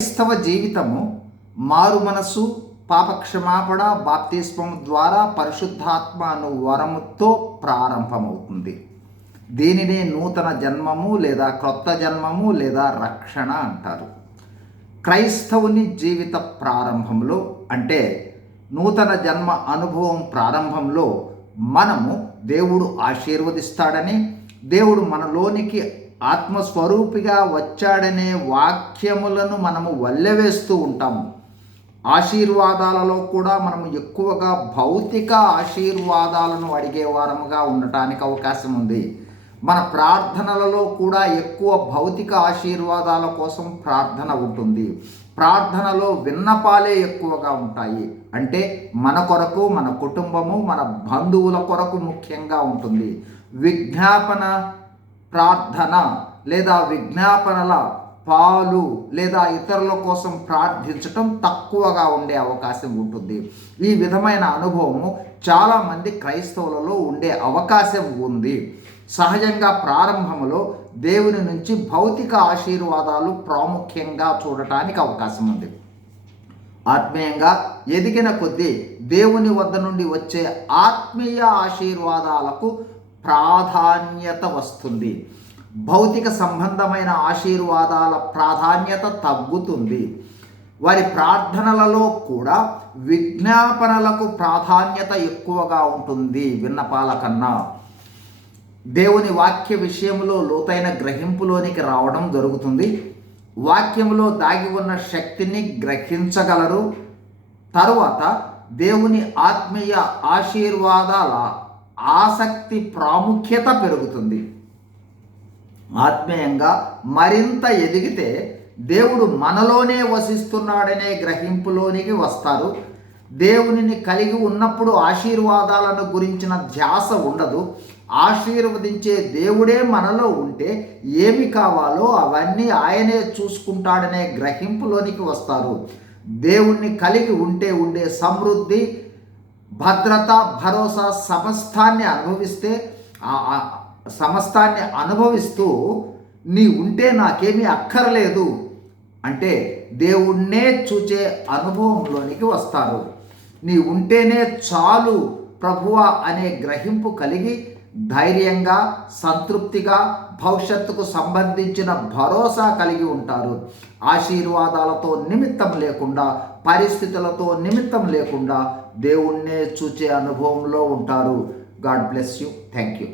క్రైస్తవ జీవితము మారు మనసు, పాపక్షమాపణ, బాప్తిస్మం ద్వారా పరిశుద్ధాత్మ అను వరముతో ప్రారంభమవుతుంది. దీనినే నూతన జన్మము లేదా క్రొత్త జన్మము లేదా రక్షణ అంటారు. క్రైస్తవుని జీవిత ప్రారంభంలో అంటే నూతన జన్మ అనుభవం ప్రారంభంలో మనము దేవుడు ఆశీర్వదిస్తాడని, దేవుడు మనలోనికి ఆత్మస్వరూపిగా వచ్చాడనే వాక్యములను మనము వల్లెవేస్తూ ఉంటాము. ఆశీర్వాదాలలో కూడా మనము ఎక్కువగా భౌతిక ఆశీర్వాదాలను అడిగేవారముగా ఉండటానికి అవకాశం ఉంది. మన ప్రార్థనలలో కూడా ఎక్కువ భౌతిక ఆశీర్వాదాల కోసం ప్రార్థన ఉంటుంది. ప్రార్థనలో విన్నపాలే ఎక్కువగా ఉంటాయి. అంటే మన కొరకు, మన కుటుంబము, మన బంధువుల కొరకు ముఖ్యంగా ఉంటుంది. విజ్ఞాపన ప్రార్థన లేదా విజ్ఞాపనల పాలు లేదా ఇతరుల కోసం ప్రార్థించటం తక్కువగా ఉండే అవకాశం ఉంటుంది. ఈ విధమైన అనుభవము చాలామంది క్రైస్తవులలో ఉండే అవకాశం ఉంది. సహజంగా ప్రారంభంలో దేవుని నుంచి భౌతిక ఆశీర్వాదాలు ప్రాముఖ్యంగా చూడటానికి అవకాశం ఉంది. ఆత్మీయంగా ఎదిగిన కొద్దీ దేవుని వద్ద నుండి వచ్చే ఆత్మీయ ఆశీర్వాదాలకు ప్రాధాన్యత వస్తుంది. భౌతిక సంబంధమైన ఆశీర్వాదాల ప్రాధాన్యత తగ్గుతుంది. వారి ప్రార్థనలలో కూడా విజ్ఞాపనలకు ప్రాధాన్యత ఎక్కువగా ఉంటుంది విన్నపాల కన్నా. దేవుని వాక్య విషయంలో లోతైన గ్రహింపులోనికి రావడం జరుగుతుంది. వాక్యములో దాగి ఉన్న శక్తిని గ్రహించగలరు. తరువాత దేవుని ఆత్మీయ ఆశీర్వాదాల ఆసక్తి ప్రాముఖ్యత పెరుగుతుంది. ఆత్మీయంగా మరింత ఎదిగితే దేవుడు మనలోనే వసిస్తున్నాడనే గ్రహింపులోనికి వస్తారు. దేవునిని కలిగి ఉన్నప్పుడు ఆశీర్వాదాలను గురించిన ధ్యాస ఉండదు. ఆశీర్వదించే దేవుడే మనలో ఉంటే ఏమి కావాలో అవన్నీ ఆయనే చూసుకుంటాడనే గ్రహింపులోనికి వస్తారు. దేవుణ్ణి కలిగి ఉండే సమృద్ధి, భద్రత, భరోసా సమస్తాన్ని అనుభవిస్తూ నీ ఉంటే నాకేమీ అక్కర్లేదు అంటే దేవుణ్ణే చూచే అనుభవంలోనికి వస్తారు. నీ ఉంటేనే చాలు ప్రభువా అనే గ్రహింపు కలిగి ధైర్యంగా, సంతృప్తిగా, భవిష్యత్తుకు సంబంధించిన భరోసా కలిగి ఉంటారు. ఆశీర్వాదాలతో నిమిత్తం లేకుండా, పరిస్థితులతో నిమిత్తం లేకుండా దేవుణ్ణే చూచే అనుభవంలో ఉంటారు. God bless you. Thank you.